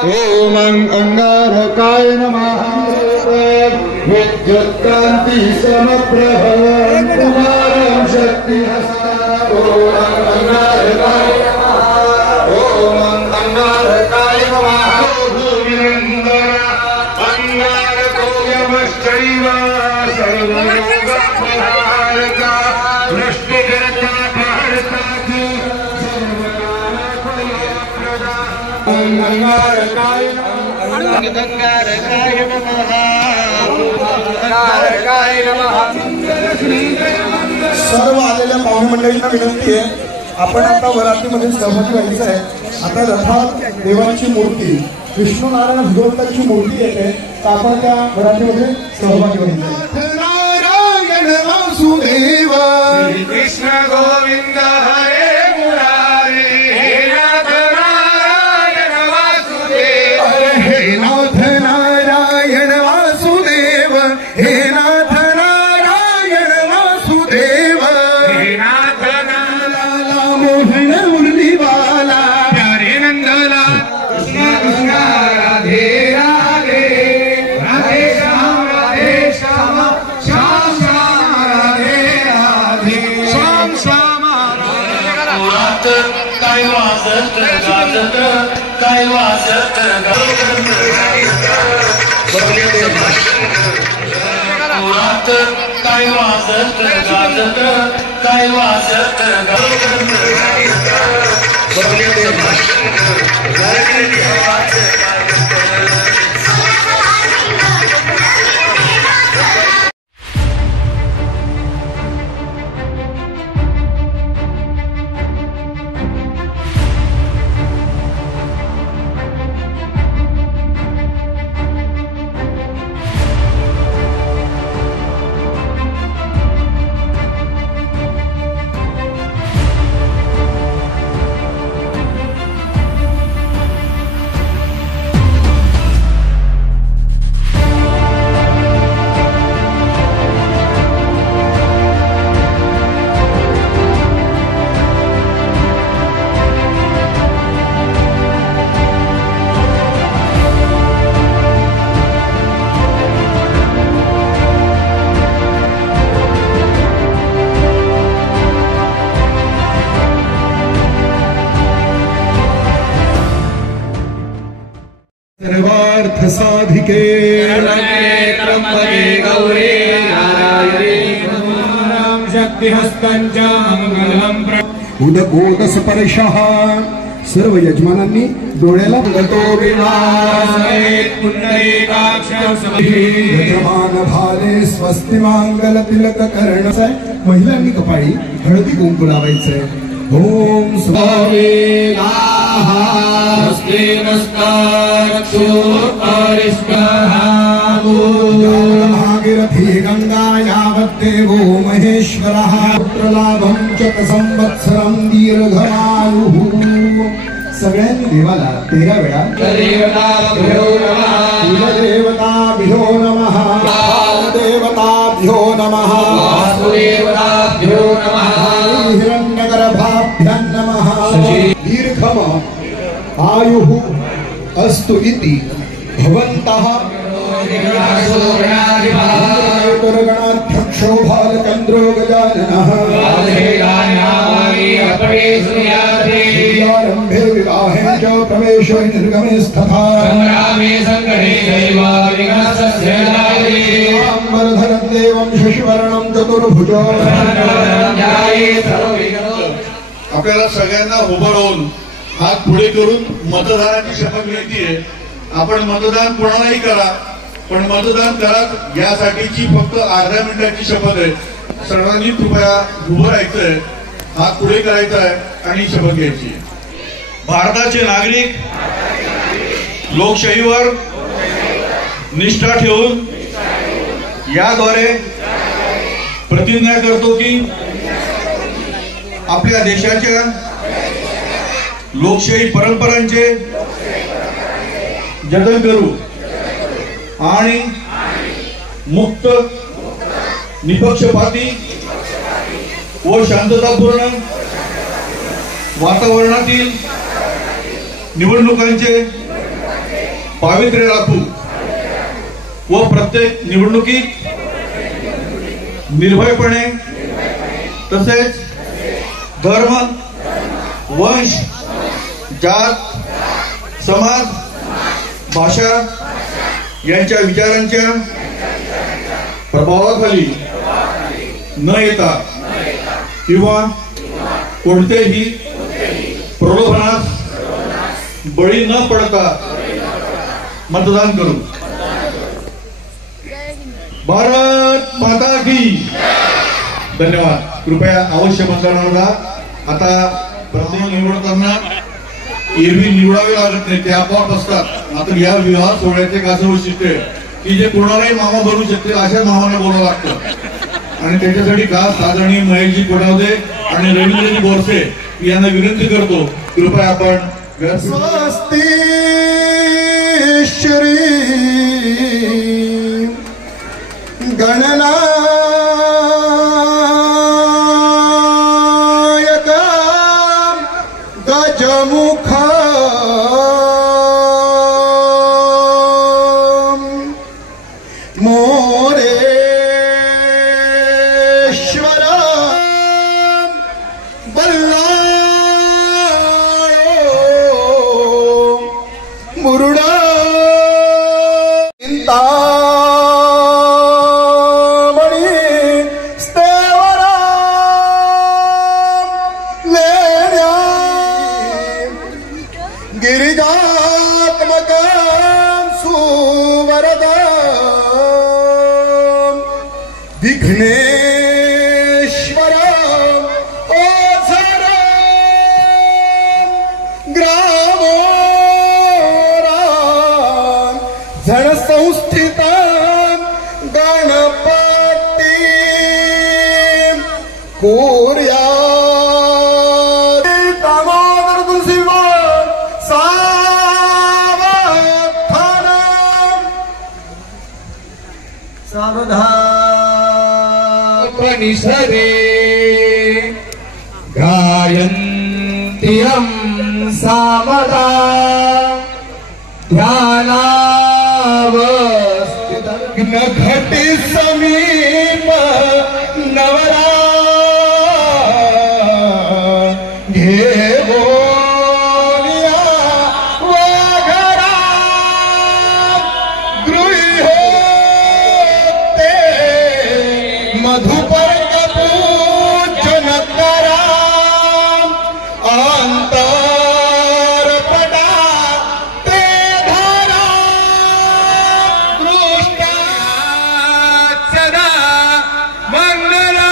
ओम अंगारकाय नमः विद्युत्कांति समप्रभं कुमारं शक्तिहस्तं ओम अंगारकाय नमः ओम अंगारकाय नमः भूमिरंदर अंगारको यमश्चैव सर्वलोकप्रहारका वृष्टिकर्ता भारता अंगारकाय नमः सर्व आलेल्या पाहुणे मंडळींना विनंती आहे, आपण आता वरातीमध्ये सहभागी व्हायचं आहे. आता रथात देवाची मूर्ती विष्णू नारायण भगवंताची मूर्ती येते, तर आपण त्या वरातीमध्ये सहभागी व्हायचं. नारायण वासुदेव कृष्ण गोविंद हरे मुरारी हे नाथ नारायण वासुदेव हे नाथ नारायण वासुदेव हे नाथ नारायण वासुदेव हे नाथ लाला मोहन मुरलीवाला प्यारे नंदला कृष्ण कृष्ण राधे राधे राधे श्याम श्याम श्याम राधे राधे श्याम श्याम मुरात काय वाजत गाजत काय वाजत मुरात काय वाजत गाजत काय वाजत सर्वार्थ साधिके त्र्यंबके गौरी नारायणी नमोऽस्तुते शक्तिहस्तं च मंगलम् उदकोद स्पर्शः. सर्व यजमानांनी डोळ्याला तो विनाशयेत् पुंडरीकाक्ष यजमान भाले स्वस्ति मांगल तिलक कर्ण. महिलांनी कपाळी हळदी कुंकू लावायचंय. ओम स्वामी स्वस्ति नस्तारक्षो भागीरथी गंगा यावद्देवो महेश्वरः पुत्रलाभं च संवत्सरं दीर्घमायुः. सगळ्यांनी देवाला 13 वेळा देवताभ्यो नमः कुलदेवताभ्यो नमः देवताभ्यो नमः वासुदेवताभ्यो नमः हिरण्यगर्भाभ्यां नमः. दीर्घम आयुः अस्तु इति भवन्तः गणाध्यक्षो बालचन्द्रो गजाननः आरम्भे विवाहे च प्रवेशे निर्गमे स्तथा वरधरं देवं शशिवर्णं चतुर्भुजो. आपल्याला सगळ्यांना उभं राहून हात पुढे करून मतदानाची शपथ घ्यायची आहे. आपण मतदान कोणालाही करा, पण मतदान करा यासाठीची फक्त अर्ध्या मिनिटाची शपथ आहे. सर्वांनी कृपया उभं राहायचंय, हात पुढे करायचा आहे आणि शपथ घ्यायची आहे. भारताचे नागरिक लोकशाहीवर निष्ठा ठेवून याद्वारे प्रतिज्ञा करतो की आपल्या देशाच्या लोकशाही परंपरांचे जतन करू आणि मुक्त निपक्षपाती व शांततापूर्ण वातावरणातील निवडणुकांचे पावित्र्य राखू व प्रत्येक निवडणुकीत निर्भयपणे तसेच धर्म, वंश, जात, समाज, भाषा यांच्या विचारांच्या प्रभावाखाली न येता किंवा कोणतेही प्रलोभनास बळी न पडता मतदान करू. भारत माता की. धन्यवाद. कृपया अवश्य मतदान जा. आता प्रत्येक निवडताना एरवी निवडावे लागत नाही, ते आपोआप असतात. मात्र या विवाह सोहळ्याचे एक असं वैशिष्ट्य आहे की जे कोणालाही मामा बनवू शकतील अशा मामांना बोलावं लागतं. आणि त्याच्यासाठी खास आदरणीय महेशजी कोठावदे आणि रवींद्रजी बोरसे यांना विनंती करतो, कृपया आपण स्वस्ति श्री गणनायक गजमुख मोरेश्वर मुरुडा चिंतामणी स्तेवरा लेण्या गिरिजात्मक सुवरद विघ्नेश्वर ओझर ग्रामो संस्थित गणपती कोर्या दामोदर तुलसीवा सावधान उपनिषदे गायन्त्यं सामदा ध्याना घटी समीप नवरा घेवोनिया वाघरा गृही होते मधुपर्क पूजन करा अंतरपटा ते धारा सदा मंगलम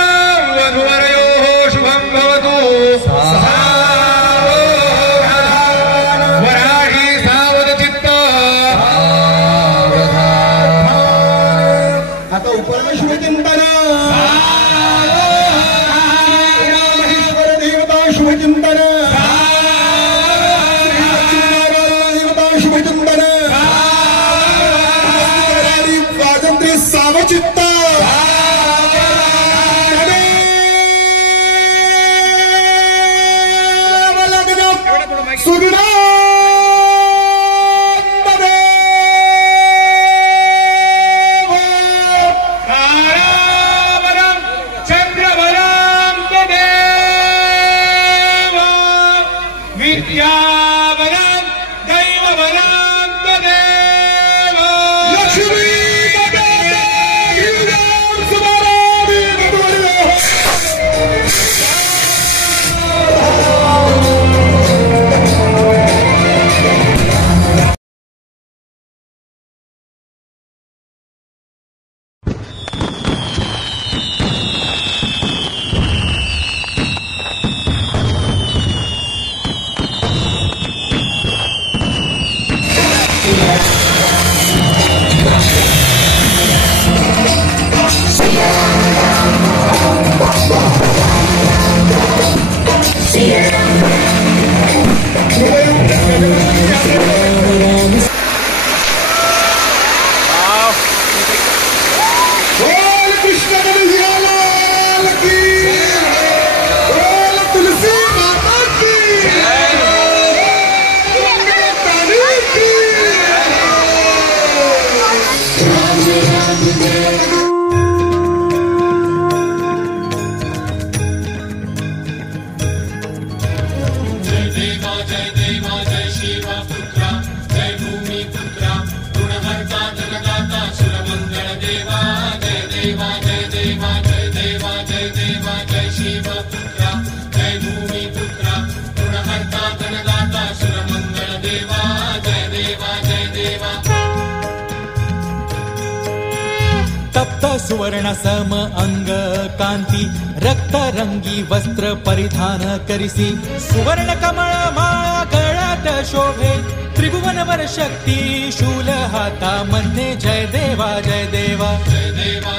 वधूवरयोः शुभं भवतु. वराही सावधचित्त. आता उपरमेश्वर चिंतन महेश्वर देवता शुभ चिंतन देवता शुभ चिंतन स्वातंत्र्य सावचित्त सुगुणा विद्यावनं दैववनं तदेव. लक्ष्मी देवा जय देवा जय देवा जय देवा जय शिव पुत्रा जय भूमी पुत्रा गुणहर्ता गणदाता शिवमंगल देवा जय देवा जय देवा तप्त सुवर्ण सम अंग कांती रक्त रंगी वस्त्र परिधान करिसी सुवर्ण कमळ माळा गळ्यात शोभे त्रिभुवन वर शक्ती शूल हाता मध्ये जय देवा जय देवा जय देवा